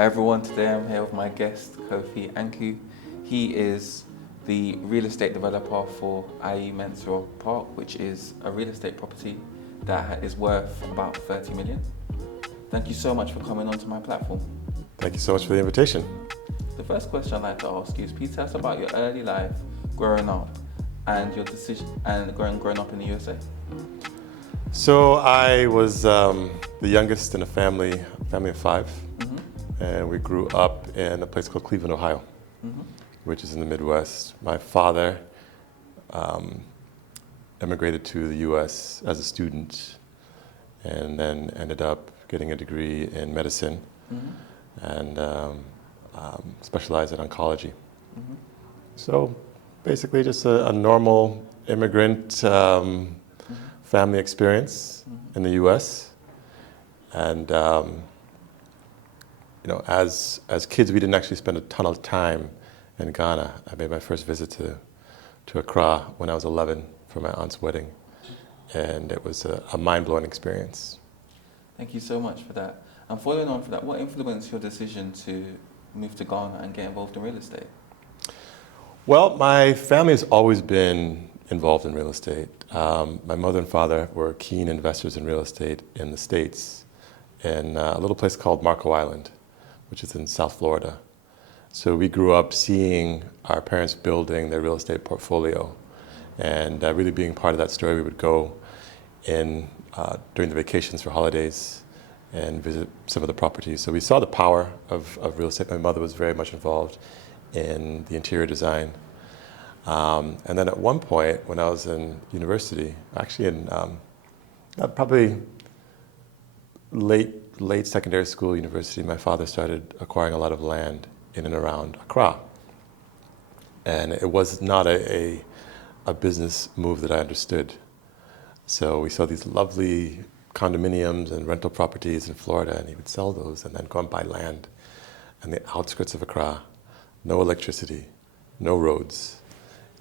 Hi everyone, today I'm here with my guest Kofi Anku. He is the real estate developer for Ayi Mensah Park, which is a real estate property that is worth about 30 million. Thank you so much for coming onto my platform. Thank you so much for the invitation. The first question I'd like to ask you is, please tell us about your early life growing up and your decision and growing up in the USA. So I was the youngest in a family of five, and we grew up in a place called Cleveland, Ohio, which is in the Midwest. My father emigrated to the U.S. as a student, and then ended up getting a degree in medicine, and specialized in oncology. So basically, just a normal immigrant family experience in the U.S. And as kids, we didn't actually spend a ton of time in Ghana. I made my first visit to Accra when I was 11 for my aunt's wedding, and it was a mind-blowing experience. Thank you so much for that. And following on from that, what influenced your decision to move to Ghana and get involved in real estate? Well, my family has always been involved in real estate. My mother and father were keen investors in real estate in the States, in a little place called Marco Island, which is in South Florida. So we grew up seeing our parents building their real estate portfolio, and really being part of that story. We would go in during the vacations for holidays and visit some of the properties. So we saw the power of real estate. My mother was very much involved in the interior design. And then at one point, when I was in university, actually in probably late secondary school, university, my father started acquiring a lot of land in and around Accra. And it was not a business move that I understood. So we saw these lovely condominiums and rental properties in Florida, and he would sell those and then go and buy land in the outskirts of Accra. No electricity, no roads.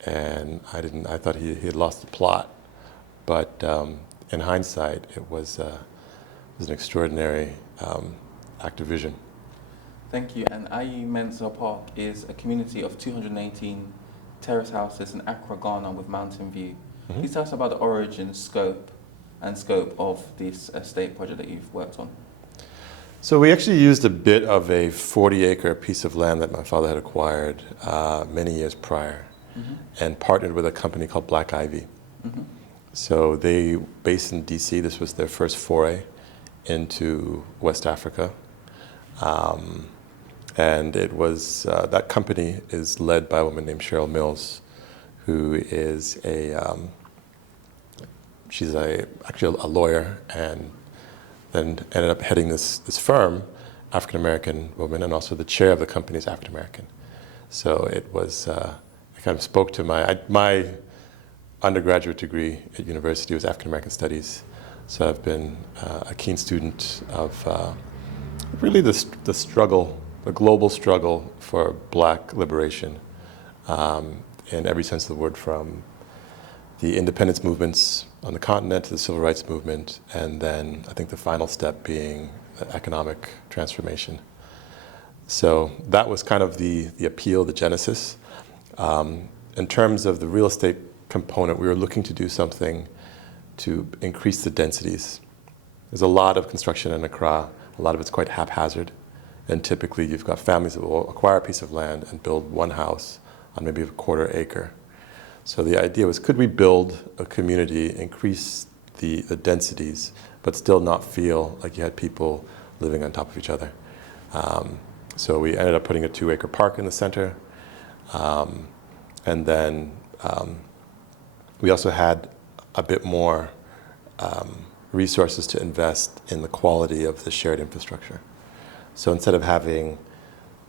And I thought he had lost the plot. But in hindsight, it was an extraordinary act of vision. Thank you. And Ayi Mensah Park is a community of 218 terrace houses in Accra, Ghana, with mountain view. Please tell us about the origin, scope of this estate project that you've worked on. So we actually used a bit of a 40-acre piece of land that my father had acquired many years prior, and partnered with a company called Black Ivy. So they, based in DC, this was their first foray into West Africa. And it was, that company is led by a woman named Cheryl Mills, who is she's actually a lawyer, and then ended up heading this firm, African-American woman, and also the chair of the company is African-American. So it was, it kind of spoke to my undergraduate degree at university was African-American studies. So I've been a keen student of really the struggle, the global struggle for Black liberation in every sense of the word, from the independence movements on the continent to the civil rights movement, and then I think the final step being economic transformation. So that was kind of the appeal, the genesis. In terms of the real estate component, we were looking to do something to increase the densities. There's a lot of construction in Accra. A lot of it's quite haphazard. And typically you've got families that will acquire a piece of land and build one house on maybe a quarter acre. So the idea was, could we build a community, increase the densities, but still not feel like you had people living on top of each other? So we ended up putting a 2-acre park in the center. And then we also had a bit more resources to invest in the quality of the shared infrastructure. So instead of having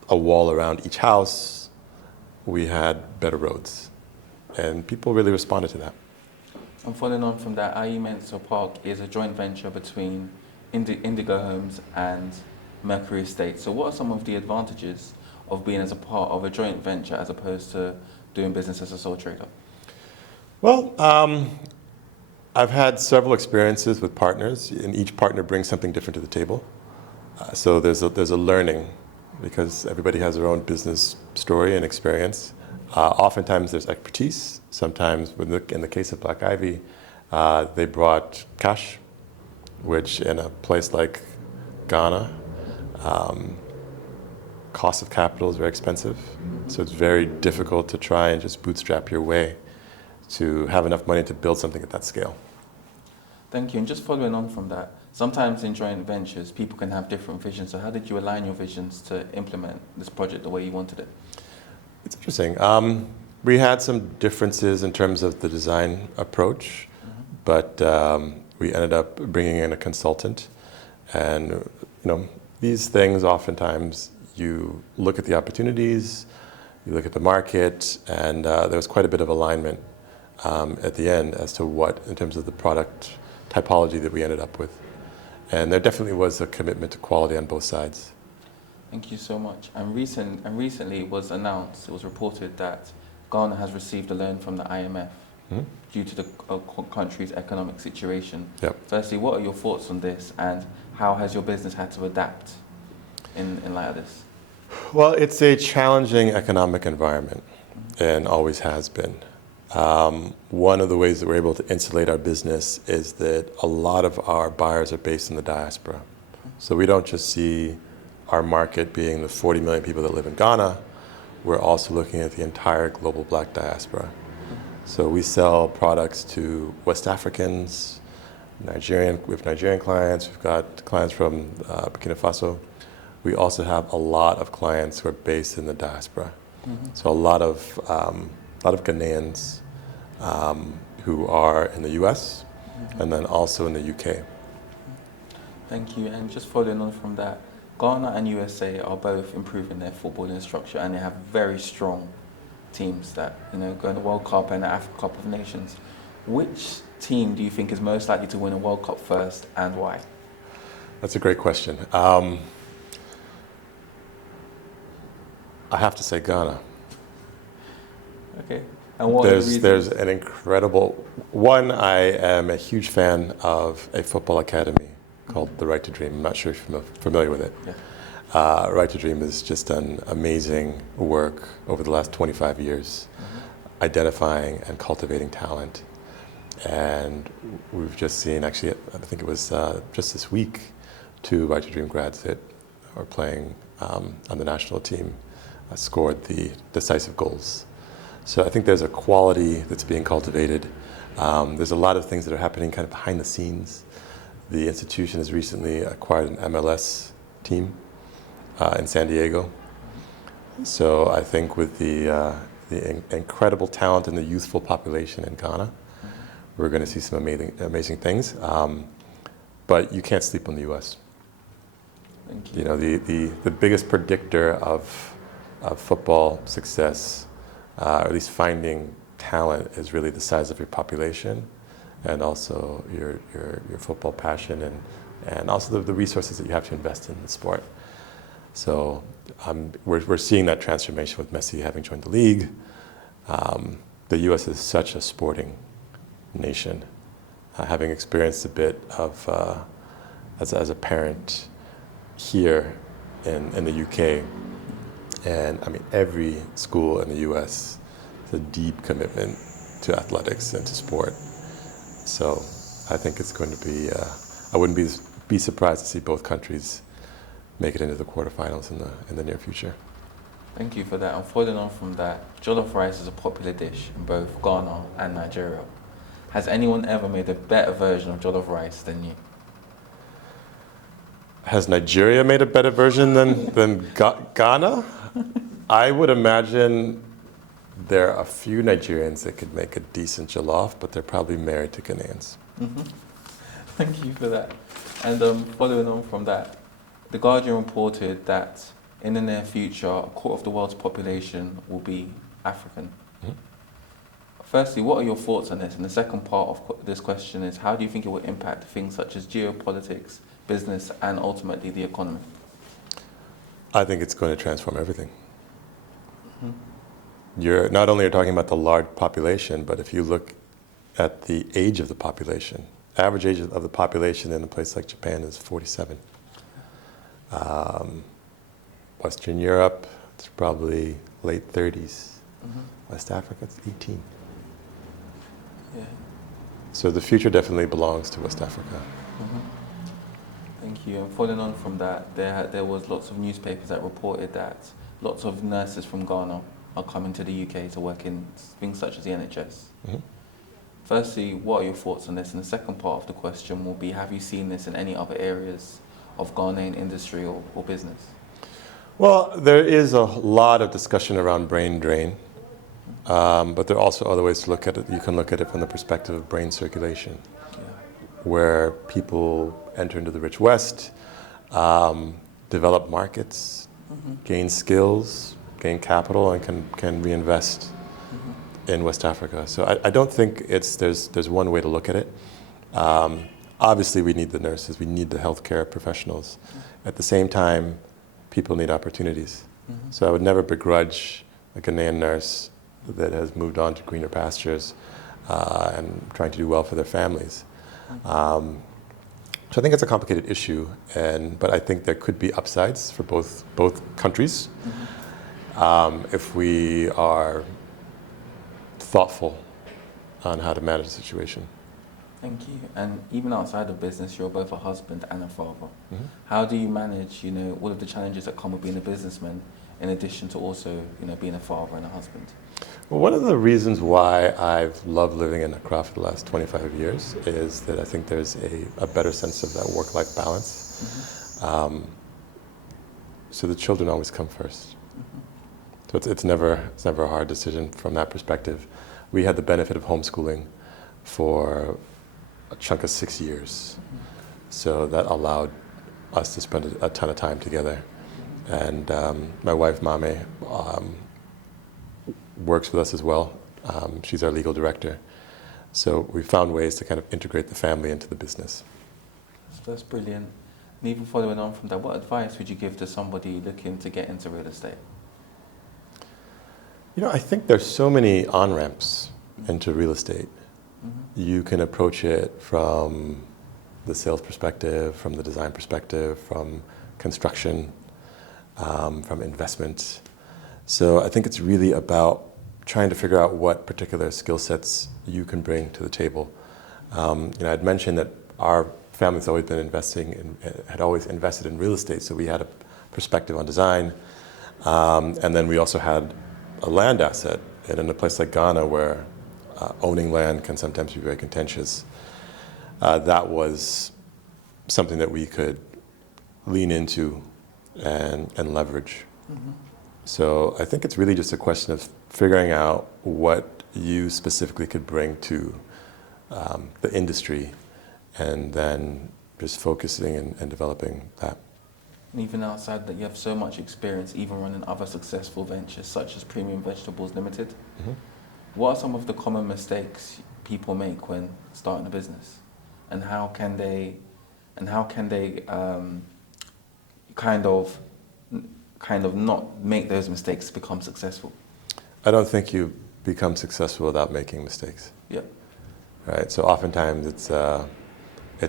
a wall around each house, we had better roads. And people really responded to that. And following on from that, Ayi Mensah Park is a joint venture between Indigo Homes and Mercury Estate. So what are some of the advantages of being as a part of a joint venture as opposed to doing business as a sole trader? Well, I've had several experiences with partners, and each partner brings something different to the table. So there's a learning because everybody has their own business story and experience. Oftentimes there's expertise. Sometimes, in the case of Black Ivy, they brought cash, which in a place like Ghana, cost of capital is very expensive. So it's very difficult to try and just bootstrap your way to have enough money to build something at that scale. Thank you. And just following on from that, sometimes in joint ventures, people can have different visions. So how did you align your visions to implement this project the way you wanted it? It's interesting. We had some differences in terms of the design approach, but we ended up bringing in a consultant. And these things, oftentimes, you look at the opportunities, you look at the market, and there was quite a bit of alignment at the end as to what, in terms of the product typology that we ended up with. And there definitely was a commitment to quality on both sides. Thank you so much. And recently it was announced, it was reported that Ghana has received a loan from the IMF due to the country's economic situation. Yep. Firstly, what are your thoughts on this, and how has your business had to adapt in light of this? Well, it's a challenging economic environment, and always has been. One of the ways that we're able to insulate our business is that a lot of our buyers are based in the diaspora. So we don't just see our market being the 40 million people that live in Ghana. We're also looking at the entire global Black diaspora. So we sell products to West Africans, we have Nigerian clients, we've got clients from Burkina Faso. We also have a lot of clients who are based in the diaspora. So a lot of Ghanaians who are in the US and then also in the UK. Thank you. And just following on from that, Ghana and USA are both improving their footballing structure, and they have very strong teams that go in the World Cup and the Africa Cup of Nations. Which team do you think is most likely to win a World Cup first, and why? That's a great question. I have to say Ghana. Okay. And what are the reasons? There's an incredible one. I am a huge fan of a football academy called The Right to Dream. I'm not sure if you're familiar with it. Yeah. Right to Dream has just done amazing work over the last 25 years, identifying and cultivating talent. And we've just seen, actually, I think it was just this week, 2 Right to Dream grads that are playing on the national team scored the decisive goals. So I think there's a quality that's being cultivated. There's a lot of things that are happening kind of behind the scenes. The institution has recently acquired an MLS team in San Diego. So I think with the incredible talent and the youthful population in Ghana, we're going to see some amazing things. But you can't sleep on the U.S. Thank you. The biggest predictor of football success, or at least finding talent, is really the size of your population, and also your football passion, and also the resources that you have to invest in the sport. So we're seeing that transformation with Messi having joined the league. The U.S. is such a sporting nation. Having experienced a bit of as a parent here in the UK, and I mean every school in the U.S. has a deep commitment to athletics and to sport. So I think it's going to be, I wouldn't be surprised to see both countries make it into the quarterfinals in the near future. Thank you for that. And following on from that, jollof rice is a popular dish in both Ghana and Nigeria. Has anyone ever made a better version of jollof rice than you? Has Nigeria made a better version than Ghana? I would imagine there are a few Nigerians that could make a decent jollof, but they're probably married to Ghanaians. Thank you for that. And following on from that, The Guardian reported that in the near future, a quarter of the world's population will be African. Firstly, what are your thoughts on this? And the second part of this question is, how do you think it will impact things such as geopolitics, business, and ultimately the economy? I think it's going to transform everything. You're not only are talking about the large population, but if you look at the age of the population, average age of the population in a place like Japan is 47. Western Europe, it's probably late 30s. Mm-hmm. West Africa, it's 18. Yeah. So the future definitely belongs to West Africa. Mm-hmm. Thank you. And following on from that, there was lots of newspapers that reported that lots of nurses from Ghana are coming to the UK to work in things such as the NHS. Mm-hmm. Firstly, what are your thoughts on this? And the second part of the question will be, have you seen this in any other areas of Ghanaian industry or business? Well, there is a lot of discussion around brain drain, but there are also other ways to look at it. You can look at it from the perspective of brain circulation, where people enter into the rich West, develop markets, gain skills, gain capital, and can reinvest in West Africa. So I don't think there's one way to look at it. Obviously, we need the nurses, we need the healthcare professionals. At the same time, people need opportunities. So I would never begrudge a Ghanaian nurse that has moved on to greener pastures and trying to do well for their families. So I think it's a complicated issue, but I think there could be upsides for both countries if we are thoughtful on how to manage the situation. Thank you. And even outside of business, you're both a husband and a father. How do you manage, all of the challenges that come with being a businessman, in addition to also, being a father and a husband? Well, one of the reasons why I've loved living in Accra for the last 25 years is that I think there's a better sense of that work-life balance. So the children always come first. So it's never a hard decision from that perspective. We had the benefit of homeschooling for a chunk of 6 years. So that allowed us to spend a ton of time together. And my wife, Mame, works with us as well. She's our legal director. So we found ways to kind of integrate the family into the business. So that's brilliant. And even following on from that, what advice would you give to somebody looking to get into real estate? I think there's so many on-ramps into real estate. You can approach it from the sales perspective, from the design perspective, from construction, from investment. So I think it's really about trying to figure out what particular skill sets you can bring to the table. I'd mentioned that our family's always been had always invested in real estate, so we had a perspective on design. And then we also had a land asset, and in a place like Ghana where owning land can sometimes be very contentious, that was something that we could lean into and leverage. So I think it's really just a question of figuring out what you specifically could bring to the industry, and then just focusing and developing that. And even outside that, you have so much experience even running other successful ventures such as Premium Vegetables Limited. What are some of the common mistakes people make when starting a business, and how can they kind of not make those mistakes to become successful? I don't think you become successful without making mistakes. Yep. Right. So oftentimes it's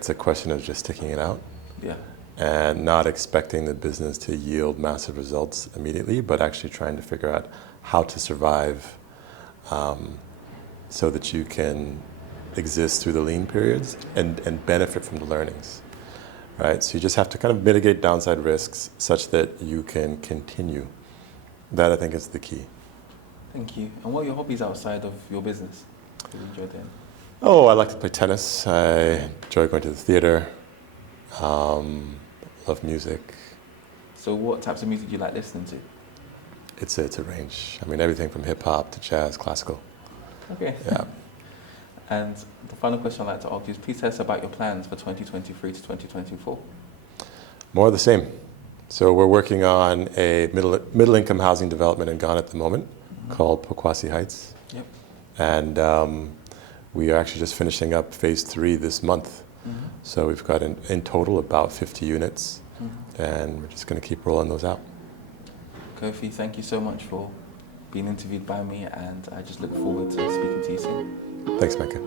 a question of just sticking it out. Yeah. And not expecting the business to yield massive results immediately, but actually trying to figure out how to survive so that you can exist through the lean periods and benefit from the learnings, right? So you just have to kind of mitigate downside risks such that you can continue. That, I think, is the key. Thank you. And what are your hobbies outside of your business? What do you enjoy doing? Oh, I like to play tennis. I enjoy going to the theater. Love music. So what types of music do you like listening to? It's a range. I mean, everything from hip hop to jazz, classical. Okay. Yeah. And the final question I'd like to ask you is, please tell us about your plans for 2023 to 2024. More of the same. So we're working on a middle-income housing development in Ghana at the moment called Pokwasi Heights. Yep. And we are actually just finishing up phase 3 this month. So we've got in total about 50 units, and we're just going to keep rolling those out. Kofi, thank you so much for being interviewed by me, and I just look forward to speaking to you soon. Thanks, Micah.